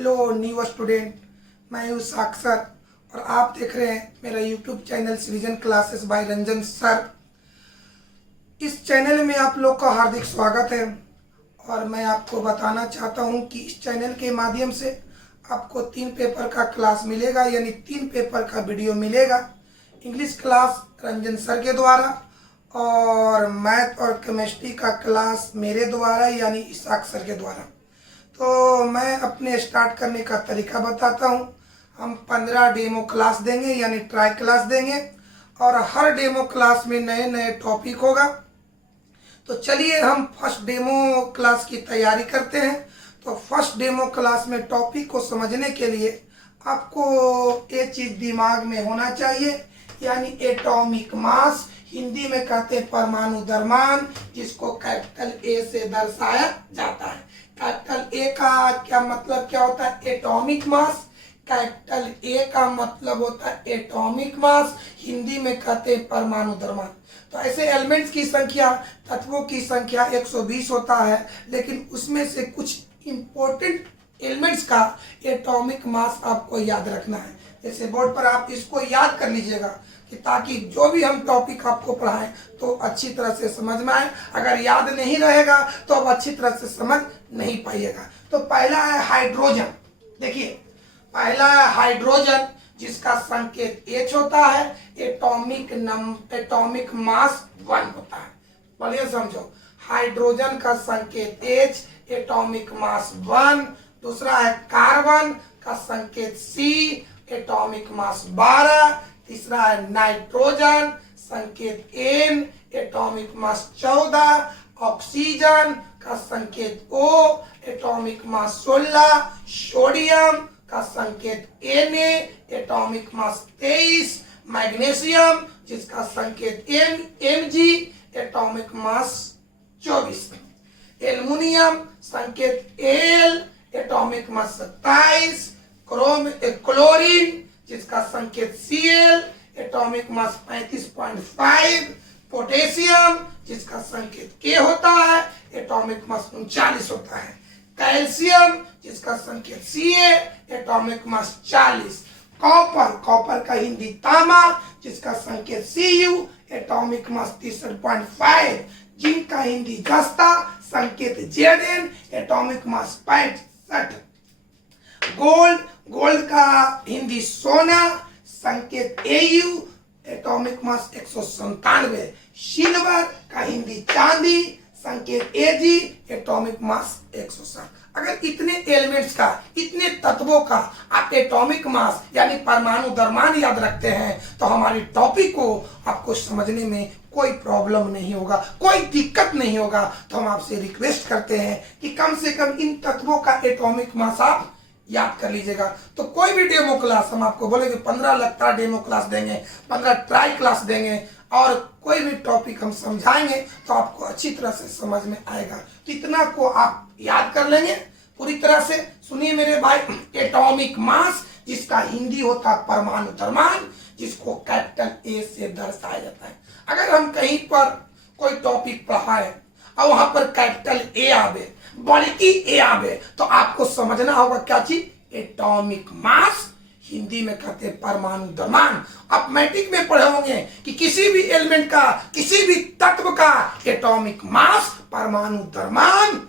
Hello new student, मैं हूँ साक्षर और आप देख रहे हैं मेरा YouTube channel revision classes bye Ranjan sir. इस चैनल में आप लोग का हार्दिक स्वागत है और मैं आपको बताना चाहता हूँ कि इस चैनल के माध्यम से आपको 3 पेपर का क्लास मिलेगा, यानी 3 पेपर का वीडियो मिलेगा। इंग्लिश क्लास रंजन सर के द्वारा और मैथ और केमिस्ट्री का क्लास मेरे द्वारा यानी इसाक सर के द्वारा। तो मैं अपने स्टार्ट करने का तरीका बताता हूँ। हम 15 डेमो क्लास देंगे यानी ट्राई क्लास देंगे और हर डेमो क्लास में नए नए टॉपिक होगा। तो चलिए हम फर्स्ट डेमो क्लास की तैयारी करते हैं। तो फर्स्ट डेमो क्लास में टॉपिक को समझने के लिए आपको एक चीज़ दिमाग में होना चाहिए, यानी एटॉमिक मास, हिंदी में कहते हैं परमाणु द्रव्यमान, जिसको कैपिटल ए से दर्शाया जाता है। कैपिटल ए का क्या मतलब क्या होता है? Atomic mass. कैपिटल ए का मतलब होता है एटॉमिक मास, हिंदी में कहते हैं परमाणु द्रव्यमान। तो ऐसे एलिमेंट्स की संख्या, तत्वों की संख्या 120 होता है, लेकिन उसमें से कुछ इंपॉर्टेंट एलिमेंट्स का एटॉमिक मास आपको याद रखना है। जैसे बोर्ड पर आप इसको याद कर लीजिएगा कि ताकि जो भी हम टॉपिक आपको पढ़ाएं तो अच्छी तरह से समझ में आए। अगर याद नहीं रहेगा तो आप अच्छी तरह से समझ नहीं पाइएगा। तो पहला है हाइड्रोजन। देखिए, पहला है हाइड्रोजन, जिसका संकेत H होता है। एटॉमिक मास 1 होता है। बोलिए समझो, हाइड्रोजन का संकेत H, एटॉमिक मास 1। दूसरा है कार्बन का संकेत C, एटॉमिक मास 12। तीसरा है नाइट्रोजन, संकेत N, एटॉमिक मास 14। ऑक्सीजन का संकेत O, एटॉमिक मास 16। सोडियम का संकेत Na, एटॉमिक मास 23। मैग्नीशियम, जिसका संकेत Mg, एटॉमिक मास 24। एल्युमिनियम संकेत Al, एटॉमिक मास 27। क्लोरीन, जिसका संकेत Cl, एटॉमिक मास 35.5। पोटेशियम, जिसका संकेत K होता है, एटॉमिक मास 39 होता है। कैल्शियम, जिसका संकेत Ca, एटॉमिक मास 40। कॉपर का हिंदी तांबा, जिसका संकेत Cu, एटॉमिक मास 63.5। जिंक का हिंदी जस्ता, संकेत Zn, एटॉमिक मास 65। गोल्ड का हिंदी सोना, संकेत Au, एटॉमिक मास 197। सिल्वर का हिंदी चांदी, संकेत Ag, एटॉमिक मास 107। अगर इतने एलिमेंट्स का, इतने तत्वों का आप एटॉमिक मास यानी परमाणु द्रव्यमान याद रखते हैं तो हमारी टॉपिक को आपको समझने में कोई प्रॉब्लम नहीं होगा, कोई दिक्कत नहीं होगा। तो हम आपसे रिक्वेस्ट करते हैं कि कम से कम इन तत्वों का एटॉमिक मास आप याद कर लीजिएगा। तो कोई भी डेमो क्लास हम आपको बोलेंगे 15 लगातार डेमो क्लास देंगे, 15 ट्राई क्लास देंगे और कोई भी टॉपिक हम समझाएंगे तो आपको अच्छी तरह से समझ में आएगा। कितना को आप याद कर लेंगे पूरी तरह से? सुनिए मेरे भाई, एटॉमिक मास, जिसका हिंदी होता है परमाणु द्रव्यमान, जिसको कैपिटल ए से दर्शाया जाता है। अगर हम कहीं पर कोई टॉपिक पढ़ाए और वहां पर कैपिटल ए आवे, बल्कि ए आवे, तो आपको समझना होगा क्या चीज? एटॉमिक मास, हिंदी में कहते हैं परमाणु द्रव्यमान। आप मैट्रिक में पढ़े होंगे कि किसी भी एलिमेंट का, किसी भी तत्व का एटॉमिक मास परमाणु द्रव्यमान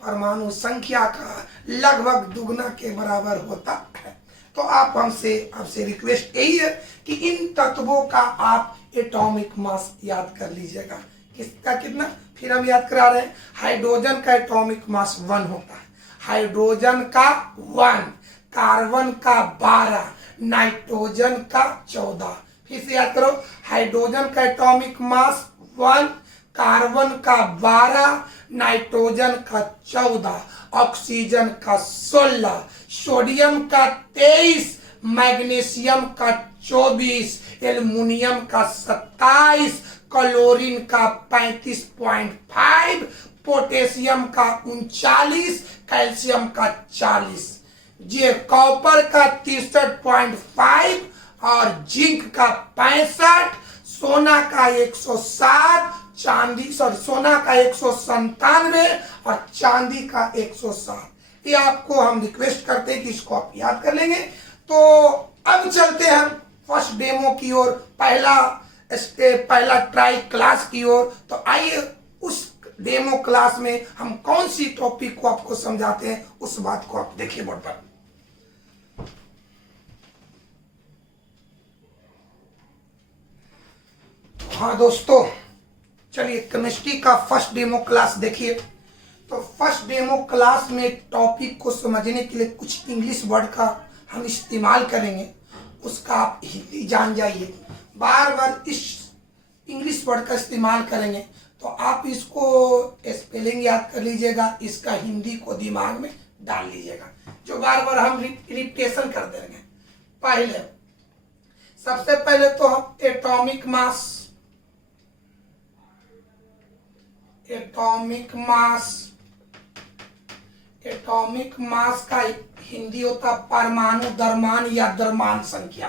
परमाणु संख्या का लगभग दुगना के बराबर होता है। तो आपसे रिक्वेस्ट यही है कि इन तत्वों का आप एटॉमिक मास याद कर लीजिएगा। किसका कितना? फिर हम याद करा रहे हैं। हाइड्रोजन का एटॉमिक मास 1 होता है। हाइड्रोजन का 1, कार्बन का 12, नाइट्रोजन का 14। फिर से याद करो, हाइड्रोजन का एटॉमिक मास 1, कार्बन का 12, नाइट्रोजन का 14, ऑक्सीजन का 16, सोडियम का 23, मैग्नीशियम का 24, एल्युमिनियम का 27, क्लोरीन का 35.5, पोटेशियम का 39, कैल्शियम का 40, ये कॉपर का 63.5 और जिंक का 65, सोना का 107, सोना का 197 और चांदी का 107। ये आपको हम रिक्वेस्ट करते हैं कि इसको आप याद कर लेंगे। तो अब चलते हैं हम फर्स्ट डेमो की ओर, पहला ट्राई क्लास की ओर। तो आइए उस डेमो क्लास में हम कौन सी टॉपिक को आपको समझाते हैं, उस बात को आप देखिए बोर्ड पर। हाँ दोस्तों, चलिए केमिस्ट्री का फर्स्ट डेमो क्लास देखिए। तो फर्स्ट डेमो क्लास में टॉपिक को समझने के लिए कुछ इंग्लिश वर्ड का हम इस्तेमाल करेंगे, उसका आप हिंदी जान जाइए। बार बार इस इंग्लिश वर्ड का इस्तेमाल करेंगे तो आप इसको स्पेलिंग याद कर लीजिएगा, इसका हिंदी को दिमाग में डाल लीजिएगा, जो बार बार हम रिपीटेशन कर देंगे। पहले सबसे पहले तो हम एटॉमिक मास, एटॉमिक मास का हिंदी होता परमाणु द्रव्यमान या द्रव्यमान संख्या।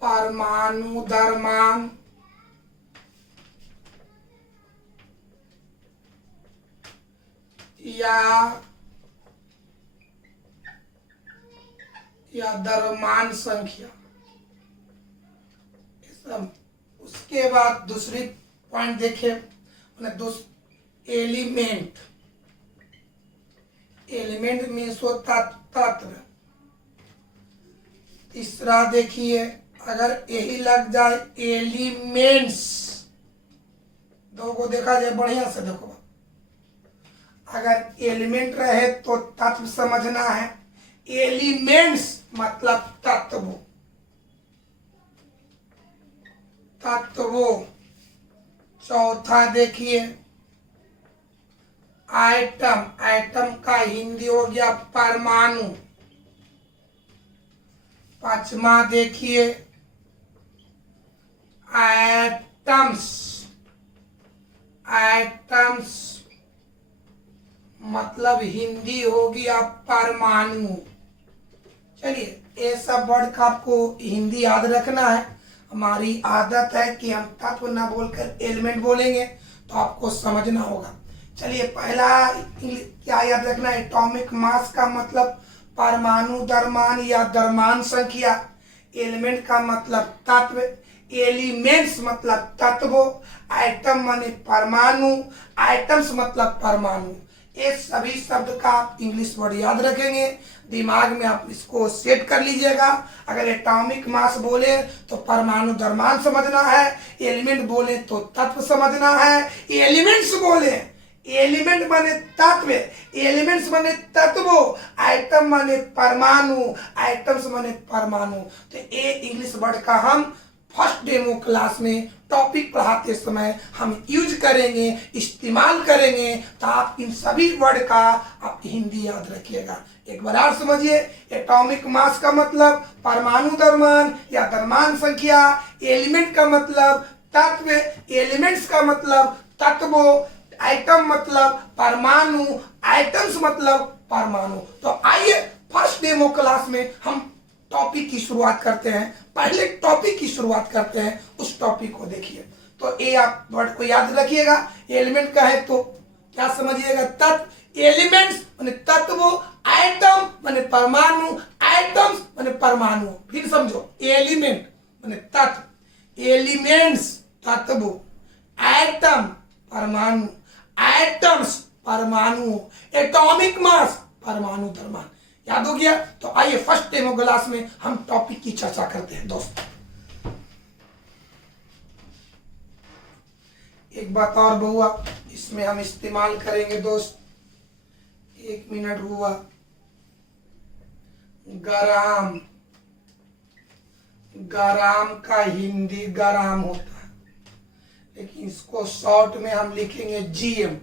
परमाणु द्रव्यमान या द्रव्यमान संख्या। उसके बाद दूसरी पॉइंट देखिए, एलिमेंट, एलिमेंट मीन्स होता तत्व। तीसरा देखिए, अगर यही लग जाए एलिमेंट्स, दो को देखा जाए बढ़िया से देखो, अगर एलिमेंट रहे तो तत्व समझना है, एलिमेंट्स मतलब तत्व, तत्वों। चौथा देखिए आइटम, आइटम का हिंदी हो गया परमाणु। पांचवा देखिए एटम्स, एटम्स मतलब हिंदी हो गया परमाणु। चलिए ये सब वर्ड का आपको हिंदी याद रखना है। हमारी आदत है कि हम तत्व ना बोलकर एलिमेंट बोलेंगे, तो आपको समझना होगा। चलिए पहला क्या याद रखना है, एटॉमिक मास का मतलब परमाणु द्रव्यमान या द्रव्यमान संख्या। एलिमेंट का मतलब तत्व, एलिमेंट्स मतलब तत्व, आइटम माने परमाणु, आइटम्स मतलब परमाणु। ये सभी शब्द का आप इंग्लिश वर्ड याद रखेंगे, दिमाग में आप इसको सेट कर लीजिएगा। अगर एटॉमिक मास बोले तो परमाणु द्रव्यमान समझना है, एलिमेंट बोले तो तत्व समझना है, एलिमेंट्स बोले एलिमेंट माने तत्व, एलिमेंट्स माने तत्व, आइटम माने परमाणु, आइटम्स माने परमाणु। तो ये इंग्लिश वर्ड का हम फर्स्ट डेमो क्लास में टॉपिक पढ़ाते समय हम यूज करेंगे, इस्तेमाल करेंगे। तो आप इन सभी वर्ड का आप हिंदी याद रखिएगा। एक बार और समझिए, एटॉमिक मास का मतलब परमाणु द्रव्यमान या द्रव्यमान संख्या, एलिमेंट का मतलब तत्व, एलिमेंट्स का मतलब तत्व, आइटम मतलब परमाणु, आइटम्स मतलब परमाणु। तो आइए फर्स्ट डेमो क्लास में हम टॉपिक की शुरुआत करते हैं। पहले टॉपिक की शुरुआत करते हैं, उस टॉपिक को देखिए। तो ये आप वर्ड को याद रखिएगा। एलिमेंट का है तो क्या समझिएगा, तत्व, एलिमेंट्स माने तत्व, आइटम माने परमाणु, आइटम्स माने परमाणु। फिर समझो, एलिमेंट माने तत्व, एलिमेंट्स तत्व, आइटम परमाणु, आइटम्स परमाणु, एटॉमिक मास परमाणु द्रव्यमान। याद हो गया? तो आइए फर्स्ट डेमो क्लास में हम टॉपिक की चर्चा करते हैं दोस्तों। एक बात और बहुआ, इसमें हम इस्तेमाल करेंगे दोस्त, 1 मिनट हुआ, ग्राम। ग्राम का हिंदी ग्राम होता है, लेकिन इसको शॉर्ट में हम लिखेंगे जीएम।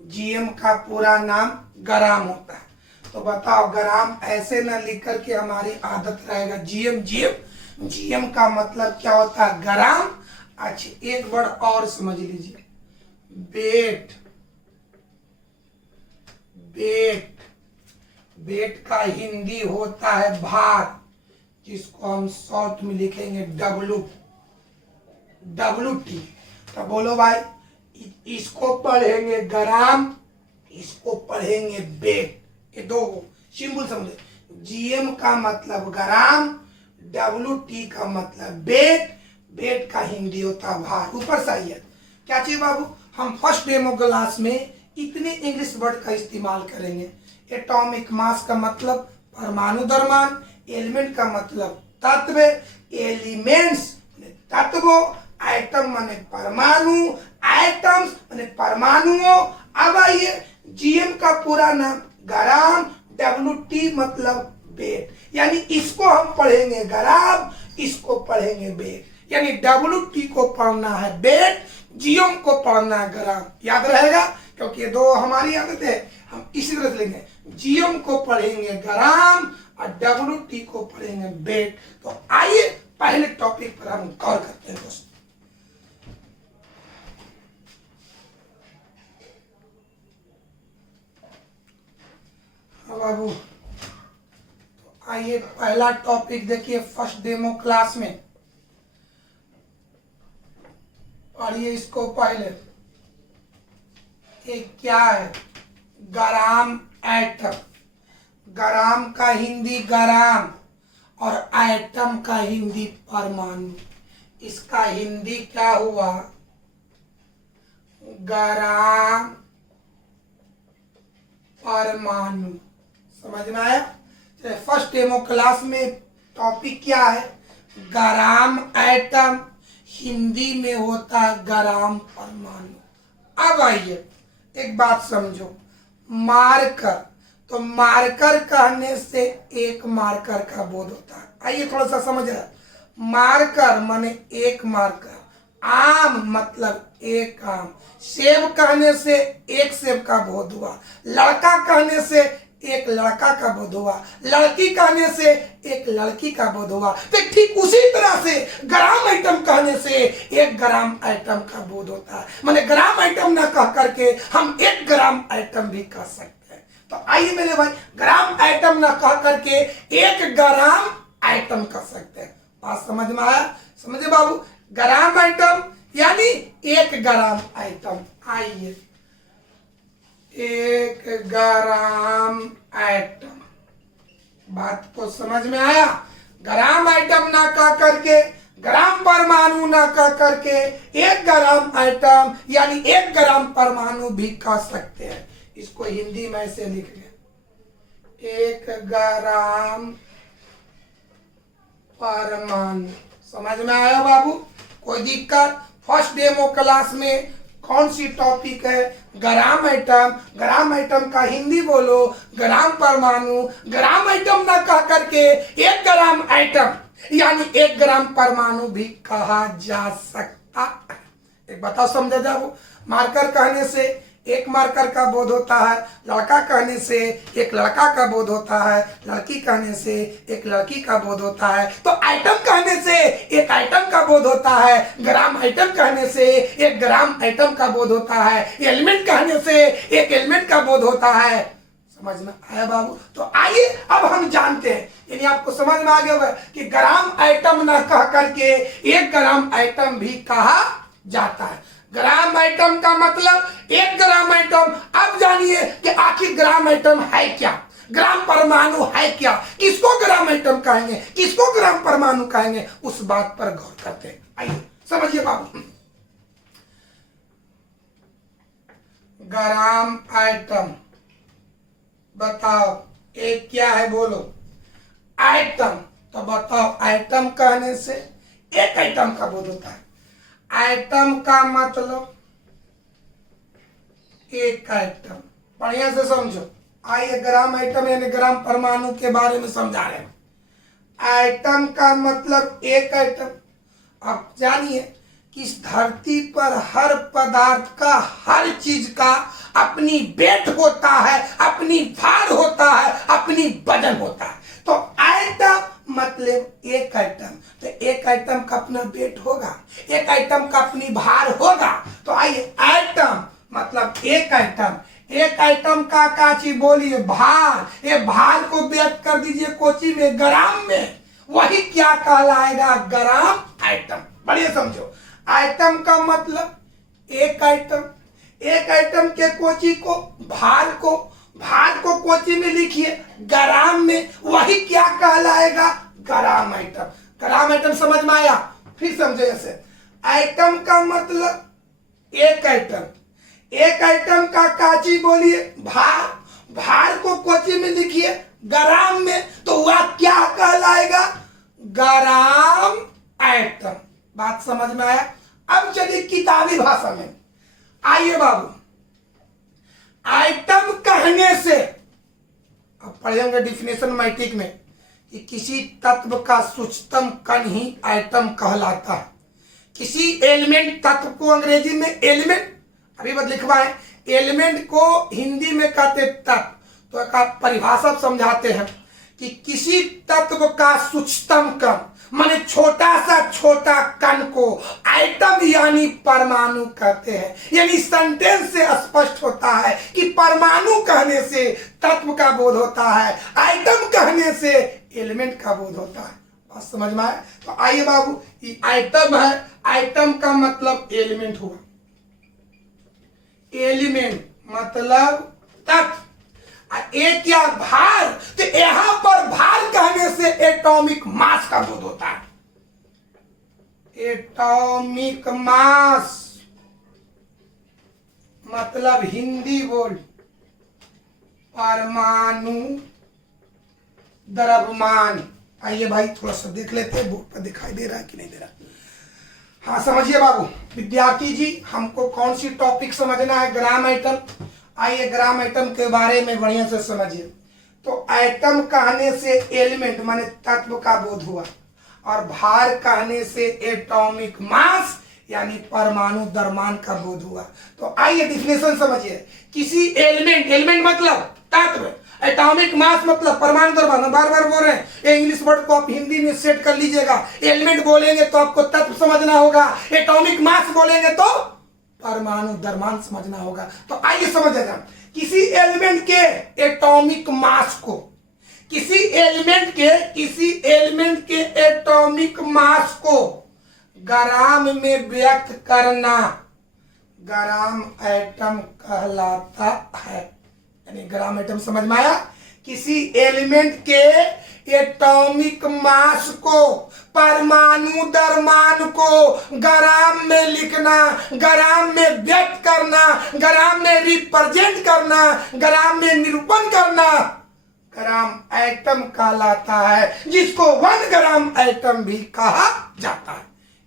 जीएम का पूरा नाम ग्राम होता है। तो बताओ, ग्राम ऐसे ना लिख करके हमारी आदत रहेगा जीएम जीएम। जीएम का मतलब क्या होता है, ग्राम। अच्छा एक वर्ड और समझ लीजिए, वेट। वेट, वेट का हिंदी होता है भार, जिसको हम शॉर्ट में लिखेंगे डब्लू, WT। तो बोलो भाई, इसको पढ़ेंगे ग्राम, इसको पढ़ेंगे वेट। ये दो सिंबल समझे। जीएम का मतलब ग्राम, WT का मतलब वेट, वेट का हिंदी होता भार। ऊपर से आइए क्या चाहिए बाबू, हम फर्स्ट डेमो क्लास में इतने इंग्लिश वर्ड का इस्तेमाल करेंगे। एटॉमिक मास का मतलब परमाणु द्रव्यमान, एलिमेंट का मतलब तत्व, एलिमेंट्स तत्वों, आइटम माने परमाणु, आइटम्स माने परमाणुओं। अब आइए जीएम का पूरा नाम ग्राम, WT मतलब वेट, यानी इसको हम पढ़ेंगे ग्राम, इसको पढ़ेंगे वेट, यानी WT को पढ़ना है वेट, जीएम को पढ़ना है ग्राम। याद रहेगा क्योंकि ये दो हमारी आदत है, हम इसी तरह से लेंगे। जीएम को पढ़ेंगे ग्राम और WT को पढ़ेंगे वेट। तो आइए पहले टॉपिक पर हम गौर करते हैं दोस्तों। बाबू तो आइए पहला टॉपिक देखिए फर्स्ट डेमो क्लास में, पढ़िए इसको पहले। ये क्या है, ग्राम एटम। ग्राम का हिंदी ग्राम और एटम का हिंदी परमाणु। इसका हिंदी क्या हुआ, ग्राम परमाणु। समझ में आया। फर्स्ट डेमो क्लास में टॉपिक क्या है, ग्राम एटम, हिंदी में होता है ग्राम परमाणु। अब आइए एक बात समझो, मार्कर, तो मार्कर कहने से एक मार्कर का बोध होता है। आइए थोड़ा सा समझ रहा, मार्कर माने एक मार्कर, आम मतलब एक आम, सेब कहने से एक सेब का बोध हुआ, लड़का कहने से एक लड़का का बोध हुआ, लड़की कहने से एक लड़की का बोध हुआ। तो ठीक उसी तरह से ग्राम आइटम कहने से एक ग्राम आइटम का बोध होता है। माने ग्राम आइटम ना कह करके हम एक ग्राम आइटम भी कह सकते हैं। तो आइए मेरे भाई, ग्राम आइटम ना कह करके एक ग्राम आइटम कह सकते हैं। बात समझ में आया। समझे बाबू, ग्राम आइटम यानी एक ग्राम आइटम। आइए एक ग्राम आइटम, बात को समझ में आया। ग्राम आइटम ना कह करके, ग्राम परमाणु ना कह करके एक ग्राम आइटम यानी एक ग्राम परमाणु भी कह सकते हैं। इसको हिंदी में ऐसे लिख लें, एक ग्राम परमाणु। समझ में आया बाबू, कोई दिक्कत। फर्स्ट डेमो क्लास में कौन सी टॉपिक है, ग्राम आइटम। ग्राम आइटम का हिंदी बोलो ग्राम परमाणु। ग्राम आइटम ना कह करके एक ग्राम आइटम यानी एक ग्राम परमाणु भी कहा जा सकता है। एक बताओ समझा जाओ, मार्कर कहने से एक मार्कर का बोध होता है, लड़का कहने से एक लड़का का बोध होता है, लड़की कहने से एक लड़की का बोध होता है। तो आइटम कहने से एक आइटम का बोध होता है, ग्राम आइटम कहने से एक ग्राम आइटम का बोध होता है, एलिमेंट कहने से एक एलिमेंट का बोध होता है। समझ में आया बाबू। तो आइए अब हम जानते हैं, यानी आपको समझ में आ गया होगा कि ग्राम आइटम ना कह करके एक ग्राम आइटम भी कहा जाता है। ग्राम आइटम का मतलब एक ग्राम आइटम। अब जानिए कि आखिर ग्राम आइटम है क्या, ग्राम परमाणु है क्या, किसको ग्राम आइटम कहेंगे, किसको ग्राम परमाणु कहेंगे, उस बात पर गौर करते हैं। आइए समझिए बाबू, ग्राम आइटम बताओ एक क्या है, बोलो आइटम। तो बताओ आइटम कहने से एक आइटम का बोध होता है। आइटम का मतलब एक आइटम, बढ़िया से समझो। आइए ग्राम आइटम यानी ग्राम परमाणु के बारे में समझा रहे हैं। आइटम का मतलब एक आइटम। अब जानिए कि इस धरती पर हर पदार्थ का, हर चीज का अपनी वेट होता है, अपनी भार होता है, अपनी वजन होता है। तो आइटम मतलब एक आइटम, तो एक आइटम का अपना वेट होगा, एक आइटम का अपनी भार होगा। तो आइए आइटम मतलब एक आइटम, एक आइटम का काची बोलिए भार। ये भार को व्यक्त कर दीजिए कोची में, ग्राम में, वही क्या कहलाएगा, ग्राम आइटम। बढ़िया समझो, आइटम का मतलब एक आइटम, एक आइटम के कोची को, भार को कोची में लिखिए ग्राम में, वही क्या कहलाएगा, ग्राम आइटम। ग्राम आइटम समझ में आया? फिर समझो ऐसे, आइटम का मतलब एक आइटम, एक आइटम का काची बोलिए भार, भार को कोची में लिखिए ग्राम में, तो वह क्या कहलाएगा, ग्राम आइटम। बात समझ में आया? अब चलिए किताबी भाषा में, आइए बाबू, आइटम कहने से अब पढ़ेंगे डिफिनेशन मैट्रिक में कि किसी तत्व का सूक्ष्मतम कण ही आइटम कहलाता है। किसी एलिमेंट तत्व को अंग्रेजी में एलिमेंट, अभी बस लिखवाए, एलिमेंट को हिंदी में कहते तत्व। तो एक परिभाषा समझाते हैं कि किसी तत्व का सूक्ष्मतम कण माने छोटा सा छोटा कण को आइटम यानी परमाणु कहते हैं। यानी सेंटेंस से स्पष्ट होता है कि परमाणु कहने से तत्व का बोध होता है, आइटम कहने से एलिमेंट का बोध होता है। बात समझ में आए? तो आइए बाबू, ये आइटम है, आइटम का मतलब एलिमेंट हुआ, एलिमेंट मतलब तत्व। एक या भार, तो यहां पर भार कहने से एटॉमिक मास का बोध होता है। एटॉमिक मास मतलब हिंदी बोल परमाणु द्रव्यमान। आइए भाई थोड़ा सा देख लेते हैं बोर्ड पर दिखाई दे रहा है कि नहीं दे रहा। हाँ समझिए बाबू, विद्यार्थी जी हमको कौन सी टॉपिक समझना है, ग्राम आइटम। आइए ग्राम आइटम के बारे में बढ़िया से समझिए। तो आइटम कहने से एलिमेंट माने तत्व का बोध हुआ, और भार कहने से एटॉमिक मास यानी परमाणु द्रव्यमान का बोध हुआ। तो आइए डिफिनेशन समझिए। किसी एलिमेंट, एलिमेंट मतलब तत्व, एटॉमिक मास मतलब परमाणु द्रव्यमान। बार बार बोल रहे हैं, ये इंग्लिश वर्ड को आप हिंदी में सेट कर लीजिएगा। एलिमेंट बोलेंगे तो आपको तत्व समझना होगा, एटॉमिक मास बोलेंगे तो परमाणु द्रव्यमान समझना होगा। तो आइए समझिएगा, किसी एलिमेंट के एटॉमिक मास को, किसी एलिमेंट के एटॉमिक मास को ग्राम में व्यक्त करना ग्राम आइटम कहलाता है। यानी ग्राम आइटम समझ में आया? किसी एलिमेंट के एटॉमिक मास को, परमाणु द्रव्यमान को ग्राम में लिखना, ग्राम में व्यक्त करना, ग्राम में रिप्रेजेंट करना, ग्राम में निरूपण करना ग्राम आइटम कहलाता है, जिसको 1 ग्राम आइटम भी कहा जाता है।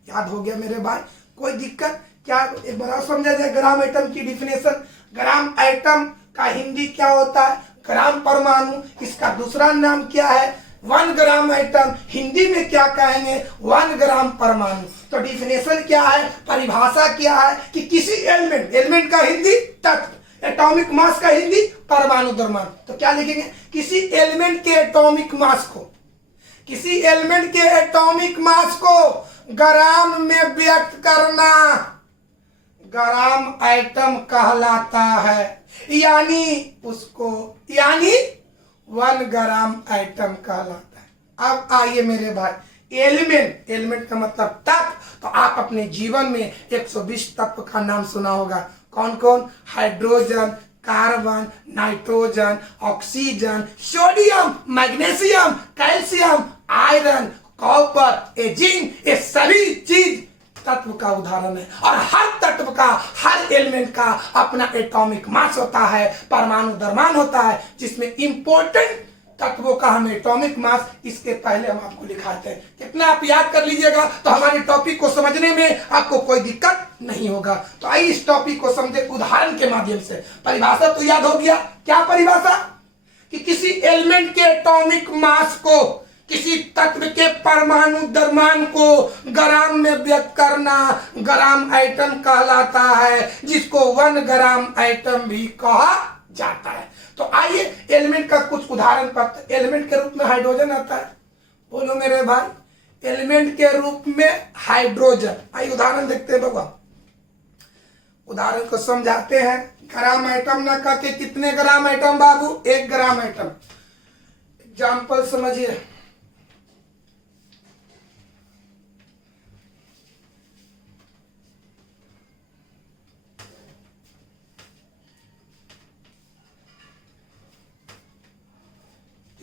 याद हो गया मेरे भाई? कोई दिक्कत क्या? एक बार समझा जाए ग्राम आइटम की डिफिनेशन। ग्राम आइटम का हिंदी क्या होता है? ग्राम परमाणु। इसका दूसरा नाम क्या है? 1 ग्राम आइटम। हिंदी में क्या कहेंगे? 1 ग्राम परमाणु। तो डिफिनेशन क्या है, परिभाषा क्या है कि किसी एलिमेंट, एलिमेंट का हिंदी तत्व, एटॉमिक मास का हिंदी परमाणु द्रव्यमान। तो क्या लिखेंगे? किसी एलिमेंट के एटॉमिक मास को, किसी एलिमेंट के एटॉमिक मास को ग्राम में व्यक्त करना ग्राम आइटम कहलाता है। यानी 1 ग्राम आइटम कहलाता है। अब आइए मेरे भाई, एलिमेंट, एलिमेंट का मतलब तत्व। तो आप अपने जीवन में 120 तत्व का नाम सुना होगा। कौन कौन? Hydrogen, carbon, nitrogen, oxygen, sodium, magnesium, calcium, iron, copper, zinc. ये सभी चीज तत्व का उदाहरण है। और हर तत्व का, हर एलिमेंट का अपना एटॉमिक मास होता है, परमाणु द्रव्यमान होता है, जिसमें इंपॉर्टेंट तत्वों का हम एटॉमिक मास इसके पहले हम आपको लिखाते हैं। कितना आप याद कर लीजिएगा तो हमारे टॉपिक को समझने में आपको कोई दिक्कत नहीं होगा। तो आइए इस टॉपिक को समझे उदाहरण के माध्यम से। परिभाषा तो याद हो गया। क्या परिभाषा? कि किसी एलिमेंट के एटॉमिक मास को, किसी तत्व के परमाणु द्रव्यमान को ग्राम में व्यक्त करना ग्राम आइटम कहलाता है, जिसको 1 ग्राम आइटम भी कहा जाता है। तो आइए एलिमेंट का कुछ उदाहरण पढ़ते। एलिमेंट के रूप में हाइड्रोजन आता है। बोलो मेरे भाई, एलिमेंट के रूप में हाइड्रोजन। आइए उदाहरण देखते हैं बाबा, उदाहरण को समझाते हैं। ग्राम आइटम ना कह के कितने ग्राम आइटम बाबू? 1 ग्राम आइटम। एग्जाम्पल समझिए।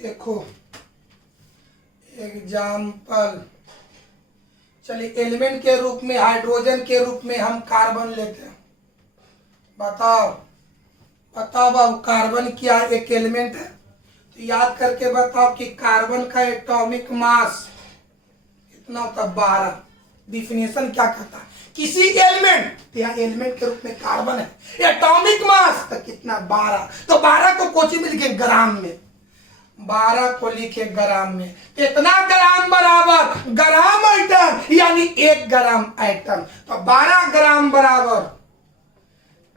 देखो एग्जाम्पल, चलिए एलिमेंट के रूप में हाइड्रोजन के रूप में हम कार्बन लेते हैं। बताओ बताओ बाबू, कार्बन क्या एक एलिमेंट है? तो याद करके बताओ कि कार्बन का एटॉमिक मास कितना होता है? 12। डिफिनेशन क्या कहता है? किसी एलिमेंट, यहाँ एलिमेंट के रूप में कार्बन है, एटॉमिक मास तो कितना? 12। तो 12 को कोची में लिखे? ग्राम में। 12 को लिखे ग्राम में। कितना ग्राम बराबर? ग्राम आइटम, यानी 1 ग्राम आइटम। तो 12 ग्राम बराबर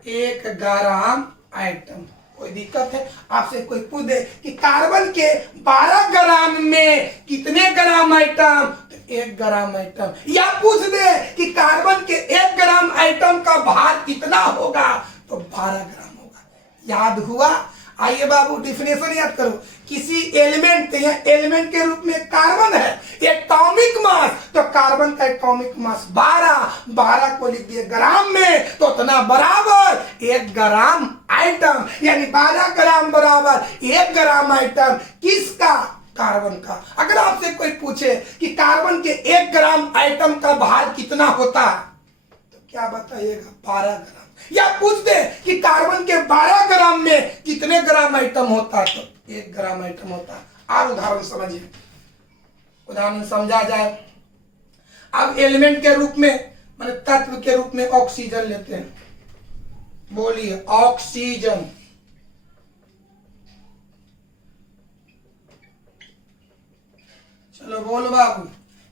1 ग्राम आइटम। कोई दिक्कत है? आपसे कोई पूछ दे कि कार्बन के 12 ग्राम में कितने ग्राम आइटम? तो 1 ग्राम आइटम। या पूछ दे कि कार्बन के 1 ग्राम आइटम का भार कितना होगा? तो 12 ग्राम होगा। याद हुआ? आइए बाबू डिफिनेशन याद करो। किसी एलिमेंट, एलिमेंट के रूप में कार्बन है, एटॉमिक मास, तो कार्बन का एटॉमिक मास 12 को लिख दिए ग्राम में, तो उतना बराबर 1 ग्राम आइटम, यानी 12 ग्राम बराबर 1 ग्राम आइटम। किसका? कार्बन का। अगर आपसे कोई पूछे कि कार्बन के 1 ग्राम आइटम का भार कितना होता है, तो क्या बताइएगा? 12 ग्राम। या पूछ दे कि कार्बन के 12 ग्राम में कितने ग्राम आइटम होता है, तो 1 ग्राम आइटम होता है। और उदाहरण समझिए, उदाहरण समझा जाए। अब एलिमेंट के रूप में, माने तत्व के रूप में ऑक्सीजन लेते हैं। बोलिए ऑक्सीजन। चलो बोलो बाबू,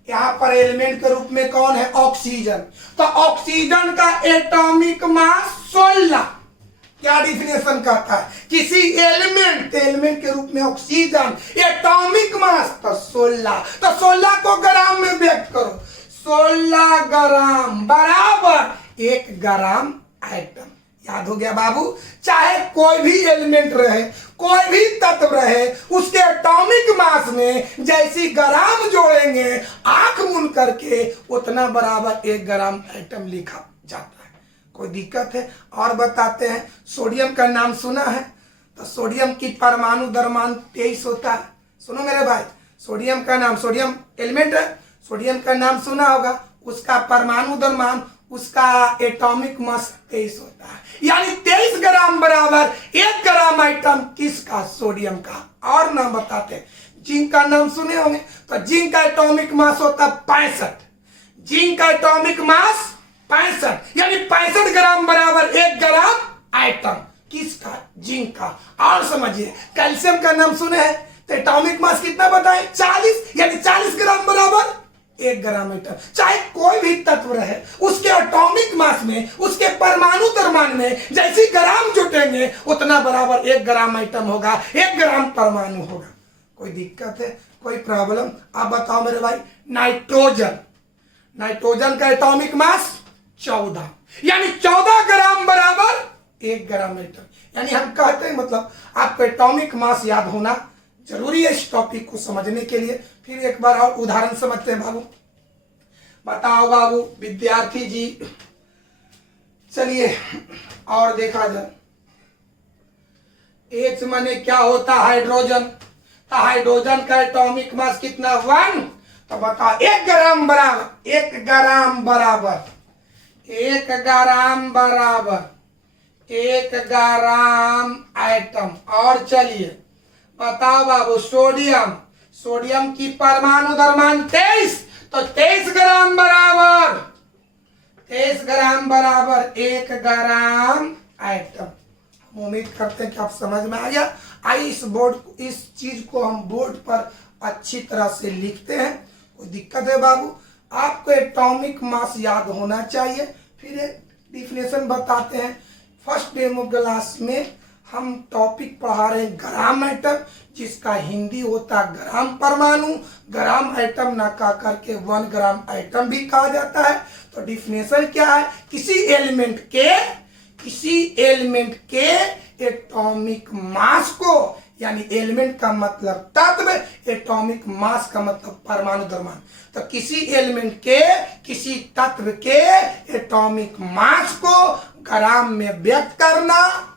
यहां पर एलिमेंट के रूप में कौन है? ऑक्सीजन। तो ऑक्सीजन का एटॉमिक मास 16। क्या डिफिनेशन कहता है? किसी एलिमेंट के रूप में ऑक्सीजन, एटॉमिक मास तो 16। तो 16 को ग्राम में व्यक्त करो। 16 ग्राम बराबर 1 ग्राम आइटम। याद हो गया बाबू? चाहे कोई भी एलिमेंट रहे, कोई भी तत्व रहे, उसके एटॉमिक मास में जैसी ग्राम जोड़ेंगे आंख मूंद करके, उतना बराबर 1 ग्राम आइटम लिखा जाता है। कोई दिक्कत है? और बताते हैं। सोडियम का नाम सुना है? तो सोडियम की परमाणु द्रव्यमान 23 होता है। सुनो मेरे भाई, सोडियम का नाम, सोडियम एलिमेंट है, सोडियम का नाम सुना होगा। उसका परमाणु द्रव्यमान, उसका एटॉमिक मास 23 होता है, यानी 23 ग्राम बराबर 1 ग्राम आइटम। किसका? सोडियम का। और नाम बताते हैं। जिंक का नाम सुने होंगे, तो जिंक का एटॉमिक मास होता है 65। जिंक का एटॉमिक मास 65, यानी 65 ग्राम बराबर 1 ग्राम आइटम। किसका? जिंक का। और समझिए, कैल्शियम का नाम सुने हैं, तो एटॉमिक मास कितना बताएं? 40, यानी 40 ग्राम बराबर 1 ग्राम आइटम। चाहे कोई भी तत्व रहे, उसके एटॉमिक मास में, उसके परमाणु द्रव्यमान में जैसी ग्राम जुटेंगे, उतना बराबर 1 ग्राम आइटम होगा, 1 ग्राम परमाणु होगा। कोई दिक्कत है? कोई प्रॉब्लम? आप बताओ मेरे भाई। नाइट्रोजन, नाइट्रोजन का एटॉमिक मास 14, यानी 14 ग्राम बराबर 1 ग्राम आइटम। यानी हम कहते हैं, मतलब आपको एटॉमिक मास याद होना जरूरी है इस टॉपिक को समझने के लिए। फिर एक बार और उदाहरण समझते हैं बाबू। बताओ बाबू विद्यार्थी जी, चलिए और देखा जाए। एच माने क्या होता? हाइड्रोजन। तो हाइड्रोजन का एटॉमिक मास कितना? 1। तो बताओ 1 ग्राम बराबर 1 ग्राम बराबर 1 ग्राम बराबर 1 ग्राम आइटम। और चलिए बताओ बाबू सोडियम, सोडियम की परमाणु द्रव्यमान 23, तो 23 ग्राम बराबर 1 ग्राम आइटम। हम उम्मीद करते हैं कि आप समझ में आ गया। आइए इस चीज को हम बोर्ड पर अच्छी तरह से लिखते हैं। कोई दिक्कत है बाबू? आपको एटॉमिक मास याद होना चाहिए। फिर एक डिफिनेशन बताते हैं। फर्स्ट डेमो क्लास में हम टॉपिक पढ़ा रहे हैं ग्राम आइटम, जिसका हिंदी होता है ग्राम परमाणु। ग्राम आइटम ना कह करके 1 ग्राम आइटम भी कहा जाता है। तो डिफिनेशन क्या है? किसी एलिमेंट के एटॉमिक मास को, यानी एलिमेंट का मतलब तत्व, एटॉमिक मास का मतलब परमाणु द्रव्यमान। तो किसी एलिमेंट के, किसी तत्व के एटॉमिक मास को ग्राम में व्यक्त करना,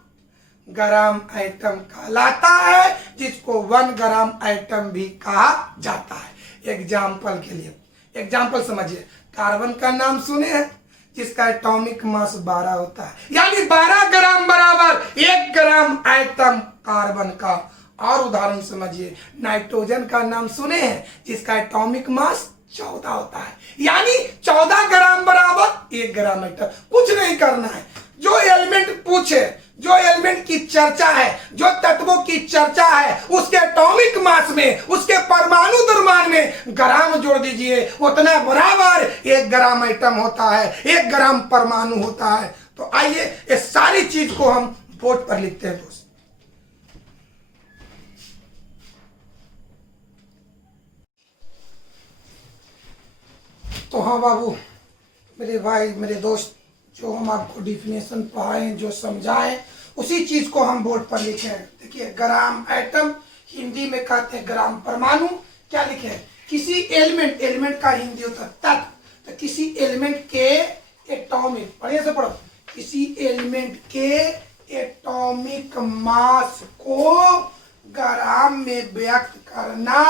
ग्राम आइटम कहलाता है, जिसको 1 ग्राम आइटम भी कहा जाता है। एग्जाम्पल के लिए एग्जाम्पल समझिए, कार्बन का नाम सुने हैं जिसका एटॉमिक मास 12 होता है, यानी 12 ग्राम बराबर 1 ग्राम आइटम कार्बन का। और उदाहरण समझिए, नाइट्रोजन का नाम सुने हैं जिसका एटॉमिक मास 14 होता है, यानी 14 ग्राम बराबर 1 ग्राम आइटम। कुछ नहीं करना है, जो एलिमेंट पूछे, जो एलिमेंट की चर्चा है, जो तत्वों की चर्चा है, उसके एटॉमिक मास में, उसके परमाणु द्रव्यमान में ग्राम जोड़ दीजिए, उतना बराबर 1 ग्राम आइटम होता है, 1 ग्राम परमाणु होता है। तो आइए इस सारी चीज को हम बोर्ड पर लिखते हैं दोस्त। तो हाँ बाबू, मेरे भाई, मेरे दोस्त, जो हम आपको डिफिनेशन पढ़ाए, जो समझाए, उसी चीज को हम बोर्ड पर लिखे हैं। देखिए, ग्राम आइटम हिंदी में कहते हैं ग्राम परमाणु। क्या लिखे हैं? किसी एलिमेंट, एलिमेंट का हिंदी होता है तत्व, तो किसी एलिमेंट के एटॉमिक, बढ़िया से पढ़ो, किसी एलिमेंट के एटॉमिक मास को ग्राम में व्यक्त करना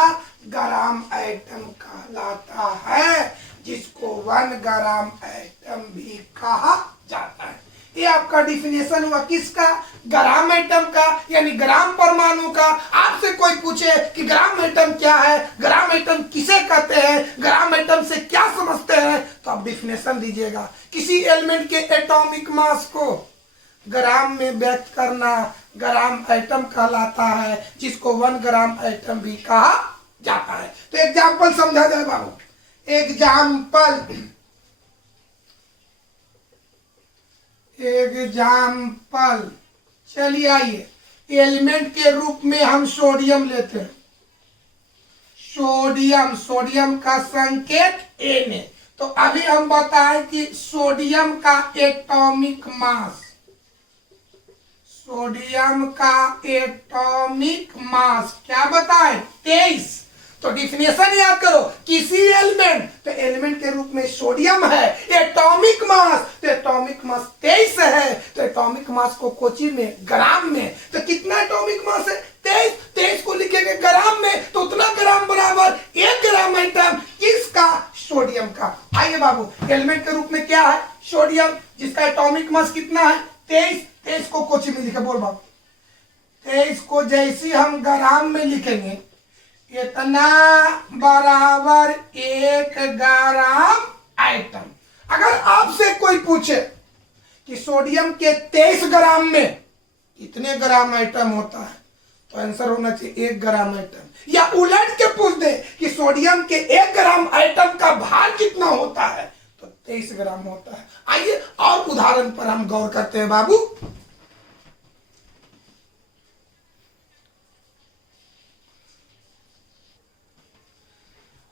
ग्राम आइटम कहलाता है, जिसको 1 ग्राम आइटम भी कहा जाता है। ये आपका डिफिनेशन हुआ किसका? ग्राम आइटम का, यानी ग्राम परमाणु का। आपसे कोई पूछे कि ग्राम आइटम क्या है, ग्राम आइटम किसे कहते हैं, ग्राम आइटम से क्या समझते हैं, तो आप डिफिनेशन दीजिएगा। किसी एलिमेंट के एटॉमिक मास को ग्राम में व्यक्त करना ग्राम आइटम कहलाता है, जिसको 1 ग्राम आइटम भी कहा जाता है। तो एग्जाम्पल समझा जाए बाबू। एग्जाम्पल चलिए आइए, एलिमेंट के रूप में हम सोडियम लेते हैं। सोडियम, सोडियम का संकेत Na है। तो अभी हम बताएं कि सोडियम का एटॉमिक मास, सोडियम का एटॉमिक मास क्या बताएं? 23। तो डिफिनेशन याद करो, किसी एलिमेंट, तो एलिमेंट के रूप में सोडियम है, एटॉमिक मास, तो एटॉमिक मास 23 है। तो एटॉमिक मास को कोची में, ग्राम में, तो कितना एटॉमिक मास है? 23। 23 को लिखेंगे ग्राम में, तो उतना ग्राम बराबर 1 ग्राम आइटम किसका? सोडियम का। आइए बाबू, एलिमेंट के रूप में क्या है? सोडियम, जिसका एटॉमिक मास कितना है? 23। 23 को कोची में लिखे, बोल बाबू। 23 को जैसे हम ग्राम में लिखेंगे, इतना बराबर 1 ग्राम आइटम। अगर आपसे कोई पूछे कि सोडियम के 23 ग्राम में कितने ग्राम आइटम होता है, तो आंसर होना चाहिए 1 ग्राम आइटम। या उलट के पूछ दे कि सोडियम के 1 ग्राम आइटम का भार कितना होता है, तो 23 ग्राम होता है। आइए और उदाहरण पर हम गौर करते हैं बाबू।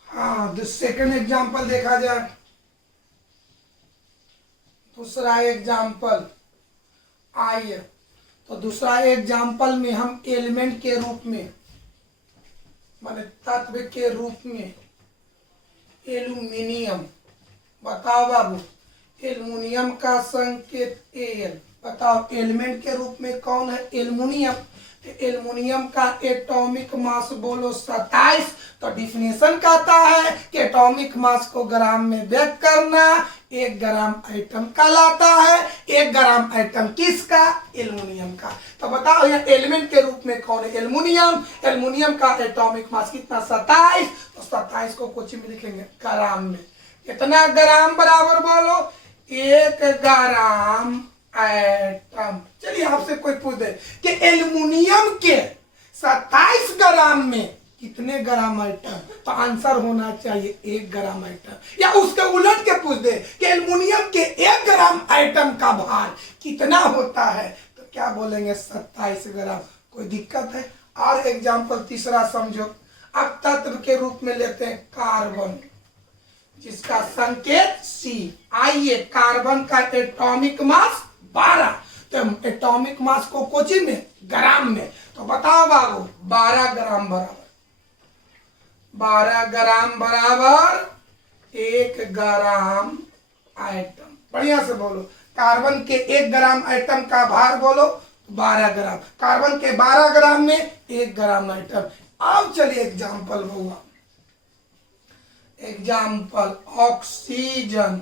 हाँ, सेकंड एग्जाम्पल देखा जाए। दूसरा एग्जाम्पल आइए, तो दूसरा एग्जाम्पल में हम एलिमेंट के रूप में, माने तत्व के रूप में एल्यूमिनियम, बताओ बाबू, एल्यूमिनियम का संकेत एल, बताओ एलिमेंट के रूप में कौन है? एल्यूमिनियम। एल्यूमिनियम का एटॉमिक मास बोलो 27। तो डिफिनेशन कहता है कि एटॉमिक मास को ग्राम में व्यक्त करना 1 ग्राम आइटम कहलाता है। 1 ग्राम आइटम किसका? एल्यूमिनियम का। तो बताओ यहाँ एलिमेंट के रूप में कौन है? एल्यूमिनियम। एल्यूमिनियम का एटॉमिक मास कितना? 27। तो 27 को कोची में लिखेंगे ग्राम में। कितना ग्राम बराबर बोलो? 1 ग्राम आइटम। चलिए आपसे कोई पूछ दे कि एल्यूमिनियम के 27 ग्राम में कितने ग्राम आइटम, तो आंसर होना चाहिए 1 ग्राम आइटम। या उसके उलट के पूछ दे कि एल्यूमिनियम के 1 ग्राम आइटम का भार कितना होता है, तो क्या बोलेंगे? 27 ग्राम। कोई दिक्कत है? और एग्जाम्पल तीसरा समझो। अब तत्व के रूप में लेते हैं कार्बन, जिसका संकेत C। आइए, कार्बन का एटॉमिक मास 12। तो एटॉमिक मास को कोची में? ग्राम में। तो बताओ बाबू, 12 ग्राम बराबर 12 ग्राम बराबर 1 ग्राम आइटम। बढ़िया से बोलो, कार्बन के 1 ग्राम आइटम का भार बोलो, 12 ग्राम। कार्बन के 12 ग्राम में 1 ग्राम एटम। अब चलिए एग्जाम्पल हुआ, एग्जाम्पल ऑक्सीजन।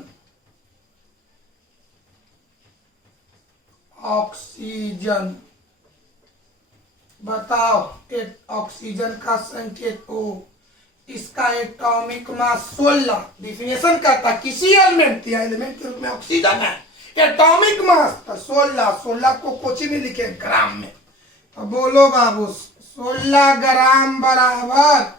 ऑक्सीजन बताओ, एक ऑक्सीजन का संकेत O, इसका एटॉमिक मास 16। डिफिनेशन करता किसी एलिमेंट या एलिमेंट के रूप में ऑक्सीजन है, एटॉमिक मास 16। 16 को कोची में लिखे ग्राम में, तो बोलो बाबू 16 ग्राम बराबर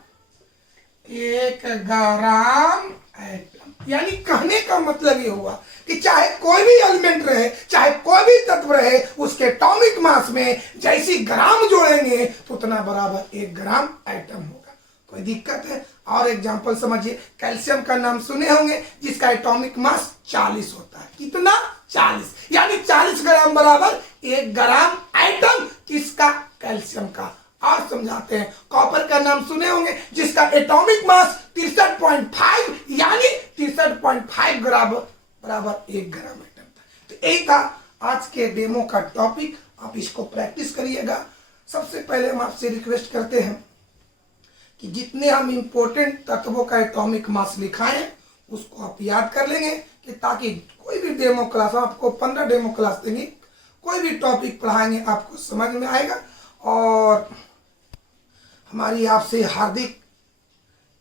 1 ग्राम एटम। यानी कहने का मतलब ये हुआ कि चाहे कोई भी एलिमेंट रहे, चाहे कोई भी तत्व रहे, उसके एटॉमिक मास में जैसी ग्राम जोड़ेंगे तो उतना बराबर 1 ग्राम एटम होगा। कोई दिक्कत है? और एग्जांपल समझिए, कैल्शियम का नाम सुने होंगे जिसका एटॉमिक मास 40 होता है। कितना? 40। यानी 40 ग्राम बराबर 1 ग्राम एटम किसका? कैल्शियम का। और समझाते हैं, कॉपर का नाम सुने होंगे जिसका एटॉमिक मास 63.5 यानी 63.5 ग्राम बराबर 1 ग्राम एटम था। तो यही था आज के डेमो का टॉपिक। आप इसको प्रैक्टिस करिएगा। सबसे पहले हम आपसे रिक्वेस्ट करते हैं कि जितने हम इंपॉर्टेंट तत्वों का एटॉमिक मास लिखाएं उसको आप याद कर लेंगे, कि ताकि कोई भी डेमो क्लास, आपको 15 डेमो क्लास देंगे, कोई भी टॉपिक पढ़ाएंगे आपको समझ में आएगा। और हमारी आपसे हार्दिक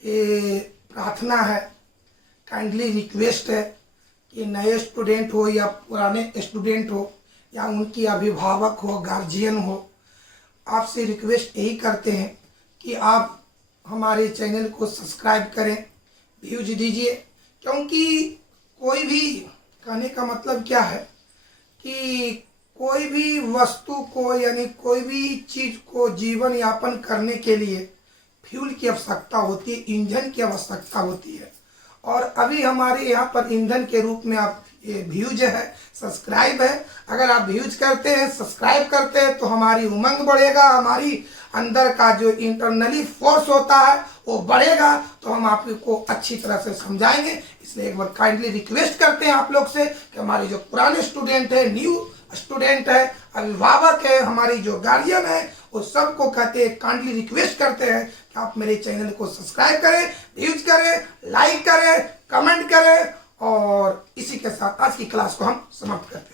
प्रार्थना है, काइंडली रिक्वेस्ट है कि नए स्टूडेंट हो या पुराने स्टूडेंट हो या उनकी अभिभावक हो, गार्जियन हो, आपसे रिक्वेस्ट यही करते हैं कि आप हमारे चैनल को सब्सक्राइब करें, व्यूज दीजिए। क्योंकि कोई भी, कहने का मतलब क्या है कि कोई भी वस्तु को यानी कोई भी चीज को जीवन यापन करने के लिए फ्यूल की आवश्यकता होती है, ईंधन की आवश्यकता होती है। और अभी हमारे यहाँ पर ईंधन के रूप में आप ये व्यूज है, सब्सक्राइब है। अगर आप व्यूज करते हैं, सब्सक्राइब करते हैं तो हमारी उमंग बढ़ेगा, हमारी अंदर का जो इंटरनली फोर्स होता है वो बढ़ेगा, तो हम आपको अच्छी तरह से समझाएंगे। इसलिए एक बार काइंडली रिक्वेस्ट करते हैं आप लोग से कि हमारे जो पुराने स्टूडेंट है, न्यू स्टूडेंट है, अभिभावक है, हमारी जो गार्जियन है, वो सबको कहते हैं, काइंडली रिक्वेस्ट करते हैं कि आप मेरे चैनल को सब्सक्राइब करें, व्यूज करें, लाइक करें, कमेंट करें। और इसी के साथ आज की क्लास को हम समाप्त करते हैं।